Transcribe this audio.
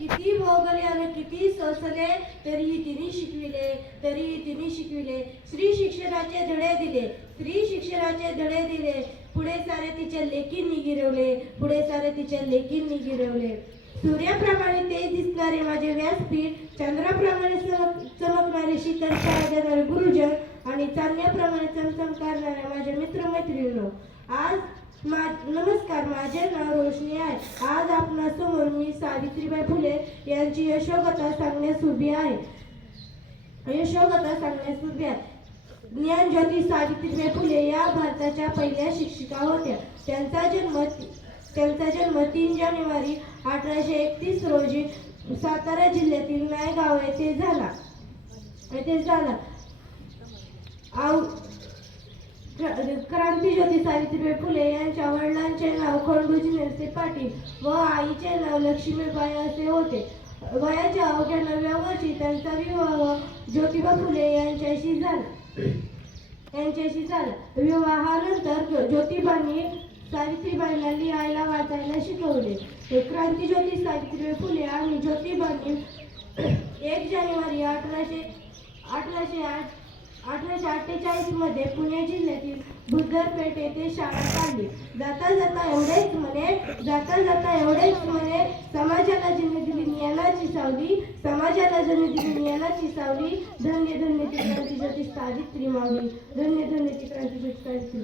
किती भोगले आणि किती सोसले तरीही तिने शिकविले. स्त्री शिक्षणाचे धडे दिले. पुढे सारे तिच्या लेकींनी गिरवले. सूर्याप्रमाणे तेज दिसणारे माझे व्यासपीठ, चंद्राप्रमाणे चमकणारे शीतल छाया देणारे गुरुजन आणि चांदण्याप्रमाणे चमचम करणाऱ्या माझ्या मित्रमैत्रिणींनो, नमस्कार. माझे नाव रोशनी आहे. आज आपणासमोर मी सावित्रीबाई फुले यांची यशोगाथा सांगण्यास उभी आहे. ज्ञानज्योती सावित्रीबाई फुले या भारताच्या पहिल्या शिक्षिका होत्या. त्यांचा जन्म 3 जानेवारी 1831 रोजी सातारा जिल्ह्यातील नायगाव येथे झाला. क्रांतीज्योती सावित्रीबाई फुले यांच्या वडिलांचे नाव खंडूजी नरसे पाटील व आईचे नाव लक्ष्मीबाई असे होते. वयाच्या अवघ्या 9व्या वर्षी त्यांचा विवाह ज्योतिबा फुले यांच्याशी झाला. विवाहानंतर ज्योतिबांनी सावित्रीबाईंना लिहायला वाचायला शिकवले. क्रांतीज्योती सावित्रीबाई फुले आणि ज्योतिबांनी 1 जानेवारी 1848 मध्ये पुणे जिल्ह्यातील बुद्धरपेठ येथे शाळा काढली. जाता जाता एवढेच म्हणे, समाजाला जनी दिली ज्ञानाची सावली, धन्य ती क्रांतीज्योती सावित्री माऊली, धन्य ती क्रांतीज्योती सावित्री.